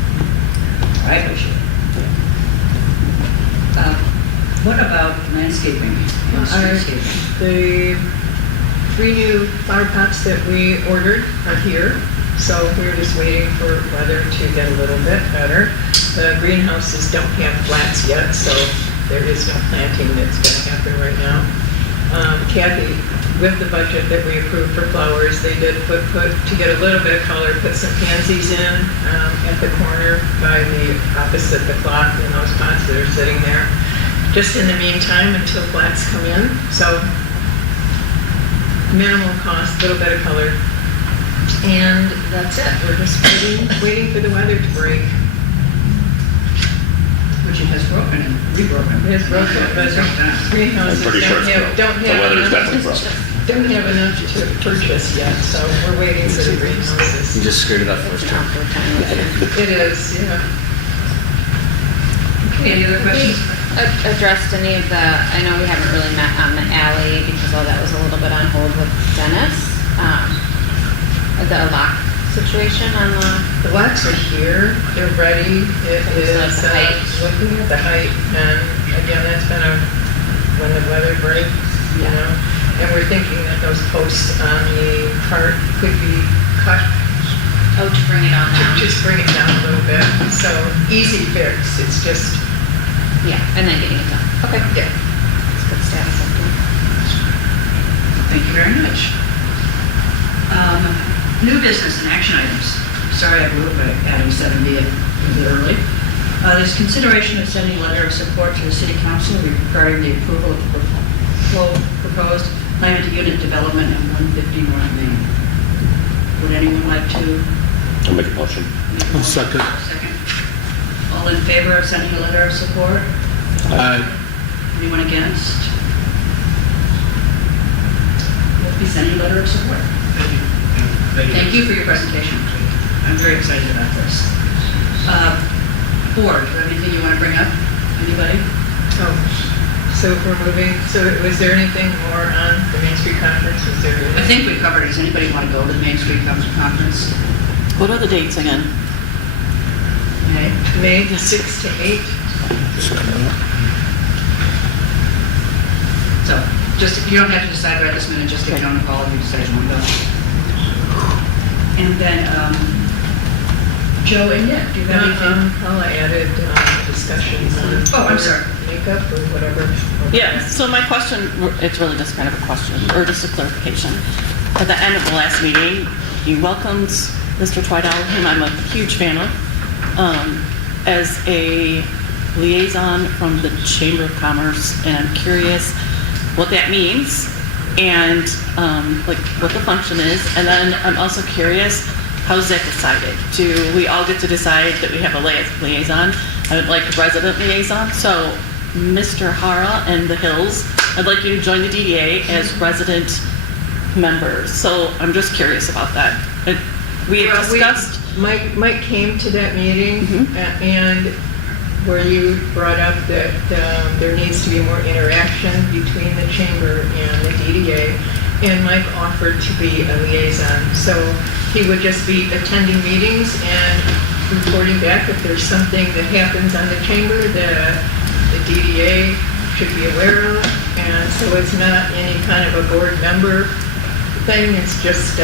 I appreciate it. What about landscaping? Streetscaping? The 3 new flower pots that we ordered are here, so we're just waiting for weather to get a little bit better. The greenhouses don't have flats yet, so there is no planting that's going to happen right now. Kathy, with the budget that we approved for flowers, they did put to get a little bit of color, put some pansies in at the corner by the opposite the clock in those pots that are sitting there. Just in the meantime, until flats come in, so minimal cost, little bit of color, and that's it. We're just waiting for the weather to break. Which it has broken and rebroken. It is broken, but greenhouses I'm pretty sure it's broke. don't The have weather's enough, definitely broke. don't have enough to purchase yet, so we're waiting for the You greenhouses. just screwed it up first time. Outdoor time with you. It is, yeah. Okay, any other questions? Addressed any of the, I know we haven't really met on the alley because all that was a little bit on hold with Dennis. The lock situation on The locks are here, they're ready. It is the height. looking at the height, and again, that's been when the weather breaks, and we're thinking that those posts on the cart could be cut. Oh, to bring it on To down. just bring it down a little bit, so easy fix, it's just, yeah, and then getting it done. Okay. yeah. That's good status update. Thank you very much. New business and action items. Sorry I blew it by adding 7B a bit early. There's consideration of sending a letter of support to the city council regarding the approval of the proposed climate unit development at 150 North Main. Would anyone like to? I'll make a motion. I'll second. Second. All in favor of sending a letter of support? Aye. Anyone against? We'll be sending a letter of support. Thank you for your presentation. I'm very excited about this. Board, do you have anything you want to bring up? Anybody? So if we're moving, so was there anything more on the Main Street Conference? Was there? I think we covered it. Does anybody want to go to the Main Street Conference? What are the dates again? Okay. May the 6th to 8th. So, just, you don't have to decide right this minute, just get down the call if you decide you want to go. And then, Joe and Nick, do you have anything? Paula added discussions on. Oh, I'm sorry. Makeup or whatever. Yeah, so my question, it's really just kind of a question, or just a clarification. At the end of the last meeting, you welcomed Mr. Twidell, whom I'm a huge fan of, as a liaison from the Chamber of Commerce, and I'm curious what that means, and like what the function is, and then I'm also curious, how is that decided? Do we all get to decide that we have a liaison? I would like a resident liaison, so Mr. Hara and the Hills, I'd like you to join the DDA as resident members. So I'm just curious about that. We have discussed. Mike came to that meeting and where you brought up that there needs to be more interaction between the chamber and the DDA, and Mike offered to be a liaison. So he would just be attending meetings and reporting back if there's something that happens on the chamber that the DDA should be aware of. And so it's not any kind of a board member thing, it's just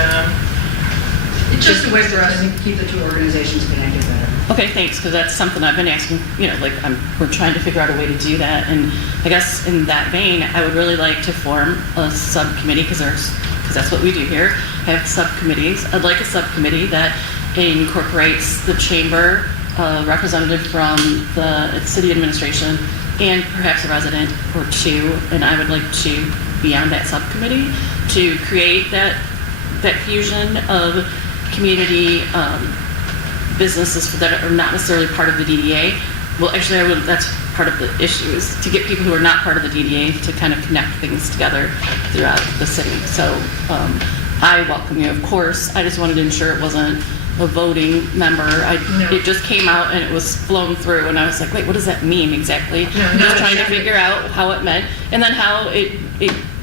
It's just a way for us to keep the two organizations connected better. Okay, thanks, because that's something I've been asking, like we're trying to figure out a way to do that. And I guess in that vein, I would really like to form a subcommittee, because that's what we do here. I have subcommittees. I'd like a subcommittee that incorporates the chamber, representative from the city administration, and perhaps a resident or two. And I would like to be on that subcommittee to create that fusion of community businesses that are not necessarily part of the DDA. Well, actually, that's part of the issue, is to get people who are not part of the DDA to kind of connect things together throughout the city. So I welcome you, of course. I just wanted to ensure it wasn't a voting member. It just came out and it was flown through, and I was like, wait, what does that mean exactly? I'm just trying to figure out how it meant, and then how it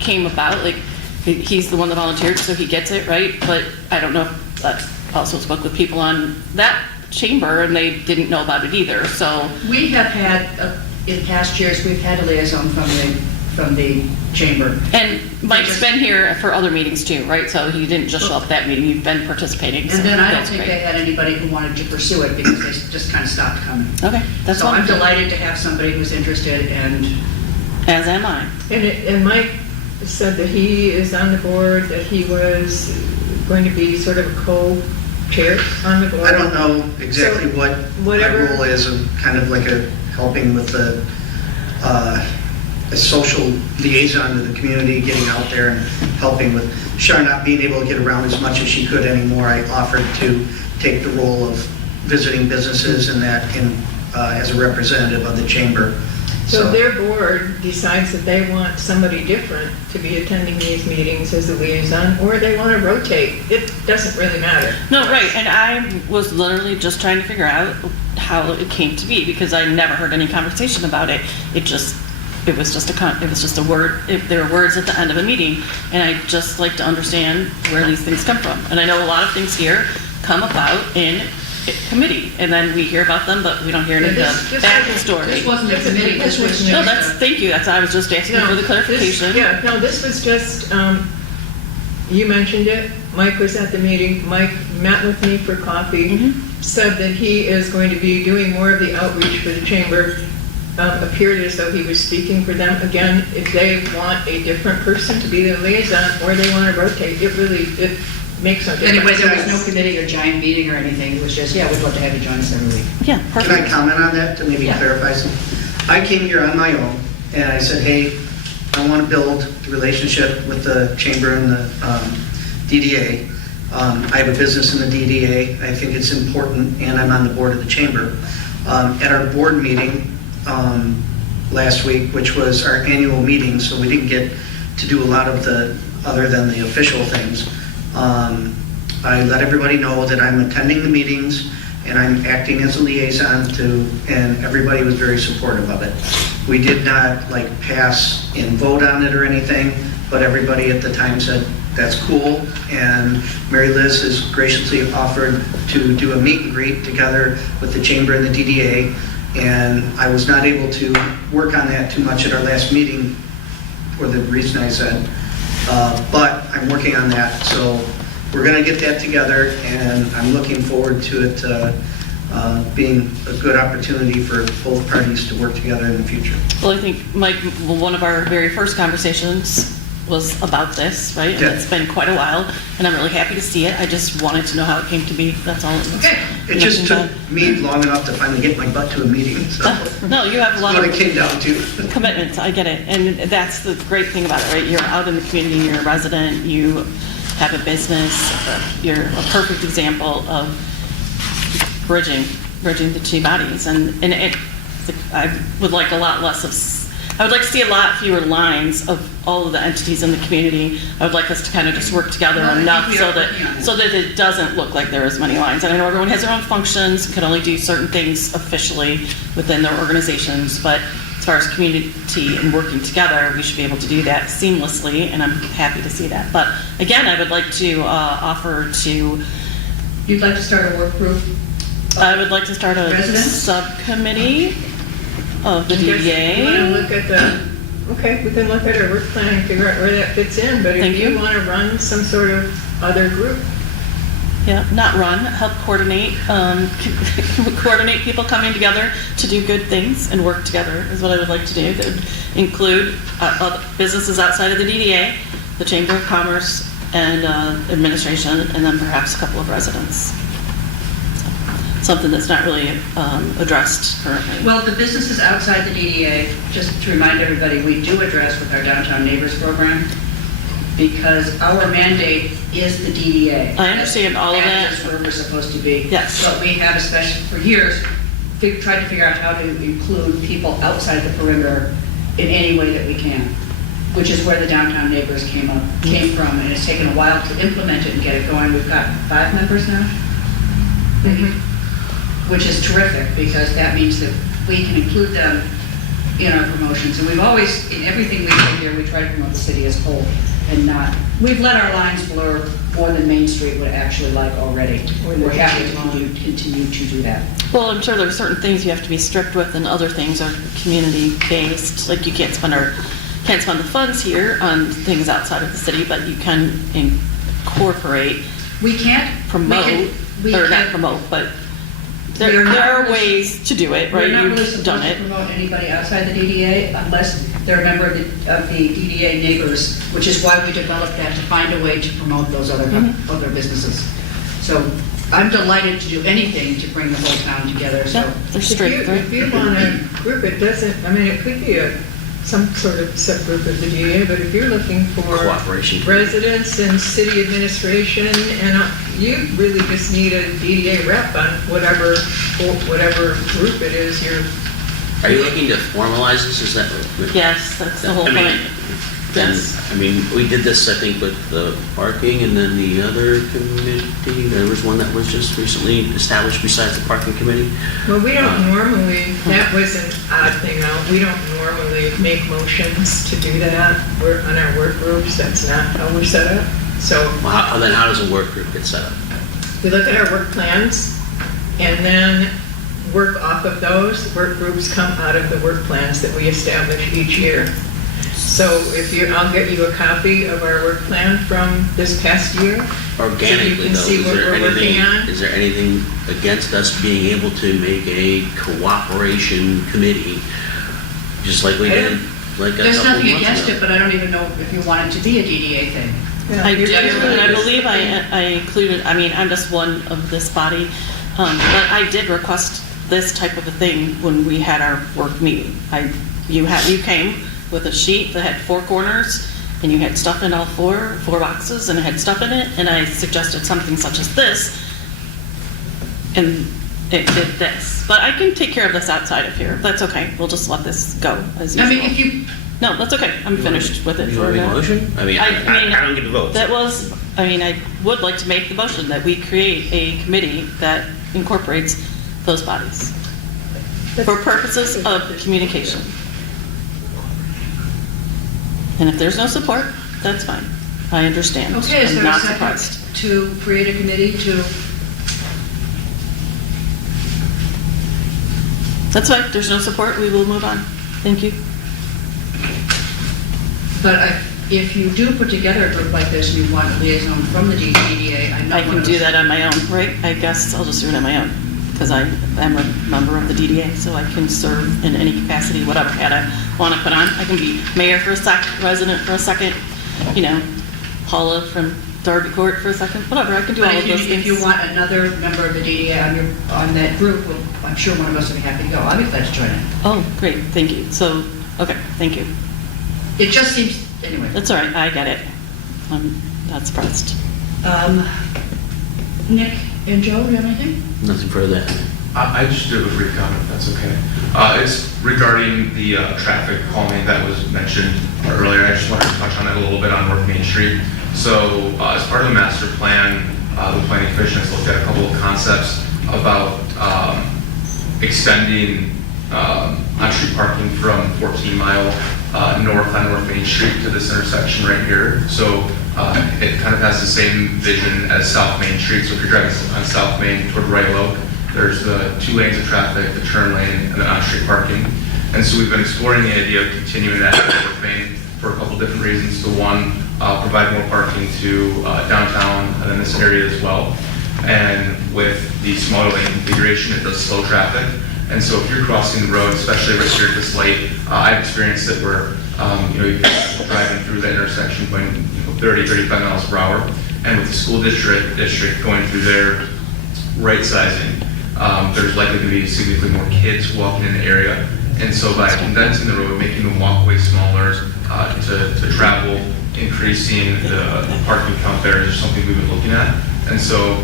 came about. Like, he's the one that volunteered, so he gets it, right? But I don't know if that's also spoke with people on that chamber, and they didn't know about it either. So we have had, in past years, we've had a liaison from the chamber. And Mike's been here for other meetings too, right? So he didn't just show up at that meeting, you've been participating. And so then I don't that's think great. they had anybody who wanted to pursue it because they just kind of stopped coming. Okay, that's So I'm wonderful. delighted to have somebody who's interested, and As am I. And Mike said that he is on the board, that he was going to be sort of a co-chair on the board. I don't know exactly So, what whatever- my role is. I'm kind of like helping with the a social liaison to the community, getting out there and helping with Char not being able to get around as much as she could anymore. I offered to take the role of visiting businesses and that as a representative of the chamber. So their board decides that they want somebody different to be attending these meetings as a liaison, or they want to rotate. It doesn't really matter. No, right, and I was literally just trying to figure out how it came to be, because I never heard any conversation about it. It was just a word. There were words at the end of a meeting, and I just like to understand where these things come from. And I know a lot of things here come about in committee, and then we hear about them, but we don't hear any of the back story. this wasn't a committee, this was No, just thank you. I was just asking for the clarification. This was just, you mentioned it, Mike was at the meeting, Mike met with me for coffee, said that he is going to be doing more of the outreach for the chamber, appeared as though he was speaking for them. Again, if they want a different person to be their liaison, or they want to rotate, it makes no difference. Anyway, there was no committee or giant meeting or anything, it was just, yeah, we'd love to have you join us every week. Yeah, Can I perfect. comment on that to maybe Yeah. clarify something? I came here on my own, and I said, hey, I want to build the relationship with the chamber and the DDA. I have a business in the DDA. I think it's important, and I'm on the board of the chamber. At our board meeting last week, which was our annual meeting, so we didn't get to do a lot of the, other than the official things. I let everybody know that I'm attending the meetings and I'm acting as a liaison to, and everybody was very supportive of it. We did not like pass and vote on it or anything, but everybody at the time said, that's cool. And Mary Liz has graciously offered to do a meet and greet together with the chamber and the DDA. And I was not able to work on that too much at our last meeting for the reason I said, but I'm working on that. So we're going to get that together, and I'm looking forward to it being a good opportunity for both parties to work together in the future. Well, I think, Mike, one of our very first conversations was about this, right? And Yeah. it's been quite a while, and I'm really happy to see it. I just wanted to know how it came to be, that's all. Okay. It just took me long enough to finally get my butt to a meeting, so No, you have a that's lot what of it came down to. commitment, I get it. And that's the great thing about it, right? You're out in the community, you're a resident, you have a business, you're a perfect example of bridging the two bodies. And I would like a lot less of, I would like to see a lot fewer lines of all of the entities in the community. I would like us to kind of just work together Well, I enough think we so are working on that, it. it doesn't look like there are as many lines. And I know everyone has their own functions, can only do certain things officially within their organizations, but as far as community and working together, we should be able to do that seamlessly, and I'm happy to see that. But again, I would like to offer to, You'd like to start a work group? I would like to start a Residents? subcommittee of the You want to DDA. look at okay, we can look at our work plan and figure out where that fits in, but Thank if you you. want to run some sort of other group, Yeah, not run, help coordinate, coordinate people coming together to do good things and work together is what I would like to do. That would include businesses outside of the DDA, the Chamber of Commerce, and administration, and then perhaps a couple of residents. Something that's not really addressed currently. Well, the businesses outside the DDA, just to remind everybody, we do address with our Downtown Neighbors program, because our mandate is the DDA. I understand all of that. That's where we're supposed to be. Yes. But we have for years, tried to figure out how to include people outside the perimeter in any way that we can, which is where the Downtown Neighbors came from, and it's taken a while to implement it and get it going. We've got 5 members now, which is terrific, because that means that we can include them in our promotions. And we've always, in everything we do here, we try to promote the city as a whole, and not, we've let our lines blur more than Main Street would actually like already. We're happy to continue to do that. Well, I'm sure there are certain things you have to be strict with, and other things are community-based. Like you can't spend the funds here on things outside of the city, but you can incorporate, We can't promote, not promote, but there are ways to do it, right? We're not really You've done supposed to it. promote anybody outside the DDA unless they're a member of the DDA Neighbors, which is why we developed that, to find a way to promote those other businesses. So I'm delighted to do anything to bring the whole town together, so. Yeah, they're straight through. if you want a group, it doesn't, I mean, it could be some sort of subgroup of the DDA, but if you're looking for Cooperation. residents and city administration, and you really just need a DDA rep on whatever group it is you're. Are you looking to formalize this? Is that? Yes, that's the whole I mean, point. Then, Yes. I mean, we did this, I think, with the parking, and then the other committee, there was one that was just recently established besides the parking committee. Well, we don't normally, that was an odd thing out, we don't normally make motions to do that. We're on our work groups, that's not how we're set up. So Well, then how does a work group get set up? we look at our work plans and then work off of those. Work groups come out of the work plans that we establish each year. So I'll get you a copy of our work plan from this past year. Organically, So you can see though, what we're working on. is there anything against us being able to make a cooperation committee just like we did, like a There's couple nothing months against ago. it, but I don't even know if you want it to be a DDA thing. Yeah, I do, you're- and I believe I included, I mean, I'm just one of this body, but I did request this type of a thing when we had our work meeting. You came with a sheet that had 4 corners, and you had stuff in all four boxes, and it had stuff in it, and I suggested something such as this, and it did this. But I can take care of this outside of here. That's okay. We'll just let this go as usual. I mean, if you, No, that's okay. I'm finished with it You for want to make a now. motion? I mean, I don't get to vote. That was, I mean, I would like to make the motion that we create a committee that incorporates those bodies for purposes of communication. And if there's no support, that's fine. I understand. okay, is I'm there a not second surprised. to create a committee to, That's fine. There's no support. We will move on. Thank you. but if you do put together a group like this and you want a liaison from the DDA, I know I one can of do us- that on my own, right? I guess I'll just do it on my own because I am a member of the DDA, so I can serve in any capacity, whatever hat I want to put on. I can be mayor for a sec, resident for a second, Paula from Darby Court for a second, whatever. I can do But all of those if things. you want another member of the DDA on that group, well, I'm sure one of us would be happy to go. I'll be glad to join it. Oh, great, thank you. So, okay, thank you. It just seems, anyway. That's all right, I get it. I'm not surprised. Nick and Joe, do you have anything? Nothing further. I just do have a brief comment, if that's okay. It's regarding the traffic calming that was mentioned earlier. I just wanted to touch on that a little bit on North Main Street. So as part of the master plan, the planning commission has looked at a couple of concepts about extending on-street parking from 14 Mile north on North Main Street to this intersection right here. So it kind of has the same vision as South Main Street. So if you're driving on South Main toward Wright Oak, there's the 2 lanes of traffic, the turn lane, and then on-street parking. And so we've been exploring the idea of continuing that on North Main for a couple different reasons. So one, provide more parking to downtown and then this area as well. And with the smaller lane configuration, it does slow traffic. And so if you're crossing the road, especially right here at this light, I've experienced it where you're driving through the intersection going 30, 35 miles per hour. And with the school district going through their right sizing, there's likely to be significantly more kids walking in the area. And so by condensing the road, making the walkway smaller to travel, increasing the parking count there is something we've been looking at. And so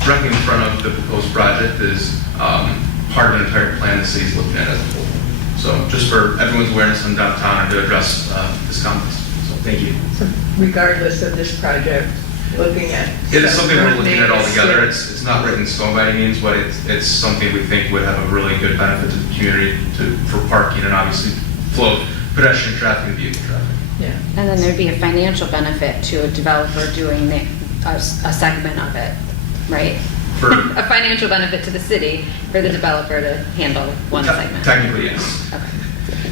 directly in front of the proposed project is part of an entire plan the city's looking at as a whole. So just for everyone's awareness on downtown and to address this conference. So thank you. So regardless of this project, looking at. It is something we're looking at all North Main together. is- It's not written in stone by any means, but it's something we think would have a really good benefit to the community for parking and obviously flow of pedestrian traffic and vehicle traffic. Yeah. And then there'd be a financial benefit to a developer doing a segment of it, right? For A financial benefit to the city for the developer to handle one segment. technically, yes. Okay.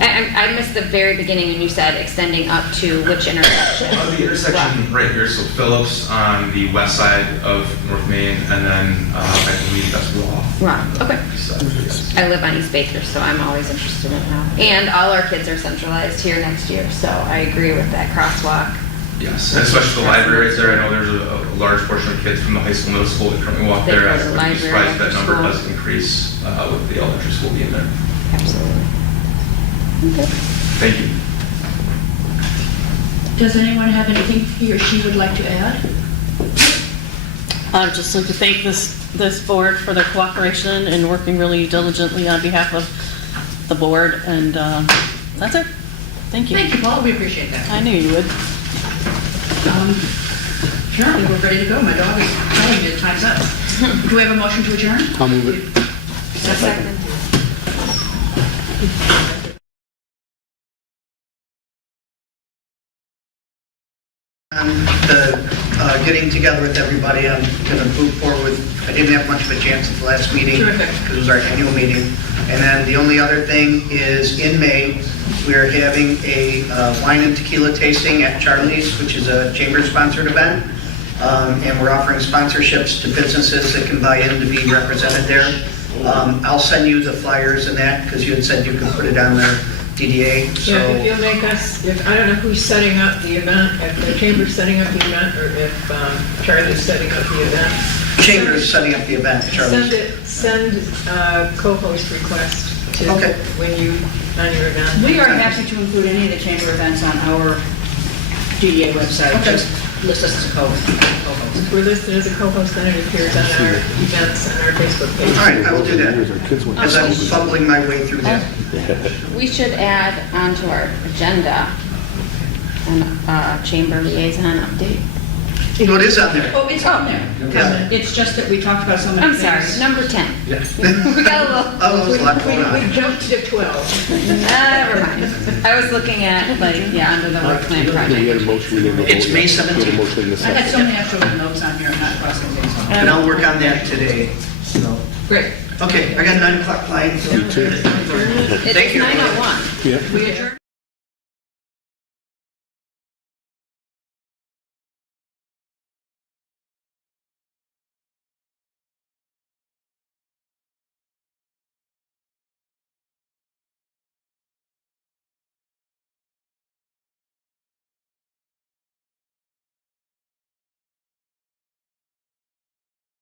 I missed the very beginning when you said extending up to which intersection? The intersection right here, so Phillips on the west side of North Main, and then I believe that's Roth. Wow, okay. So, yes. I live on East Baker, so I'm always interested in that. And all our kids are centralized here next year, so I agree with that crosswalk. Yes, and especially the libraries there. I know there's a large portion of kids from the high school, middle school that currently walk They there. go I to the would be library surprised if that after number school. does increase with the elementary school being there. Absolutely. Okay. Thank you. Does anyone have anything he or she would like to add? I'd just like to thank this board for their cooperation and working really diligently on behalf of the board, and that's it. Thank you. Thank you, Paul, we appreciate that. I knew you would. Apparently, we're ready to go. My dog is telling me the time's up. Do we have a motion to adjourn? I'll move it. Second. Getting together with everybody, I'm going to move forward. I didn't have much of a chance at the last meeting. Terrific. Because it was our annual meeting. And then the only other thing is in May, we're having a wine and tequila tasting at Charlie's, which is a chamber-sponsored event. And we're offering sponsorships to businesses that can buy in to be represented there. I'll send you the flyers and that, because you had said you could put it on the DDA, so. Yeah, if you'll make us, I don't know who's setting up the event, if the chamber's setting up the event, or if Charlie's setting up the event. Chamber's setting up the event, Charlie. Send a co-host request to Okay. when you, on your event. We are happy to include any of the chamber events on our DDA website. Okay. Just list us as a co-host. If we're listed as a co-host, then it appears on our events on our Facebook page. All right, I will do that, as I'm fumbling my way through that. We should add onto our agenda a chamber liaison update. Well, it is on there. Oh, it's on there. Yeah. It's just that we talked about so many I'm things. sorry, number 10. We got a little, Oh, there's a lot going on. We jumped to 12. never mind. I was looking at, like, yeah, under the work plan We project. had a motion, we didn't vote. It's May We had a 17th. motion in the I had second. so many extra little notes on here, I'm not crossing things off. And I'll work on that today, so. Great. Okay, I got 9 o'clock flight. Me too. It's Thank you. 9:01. Yeah. We adjourn?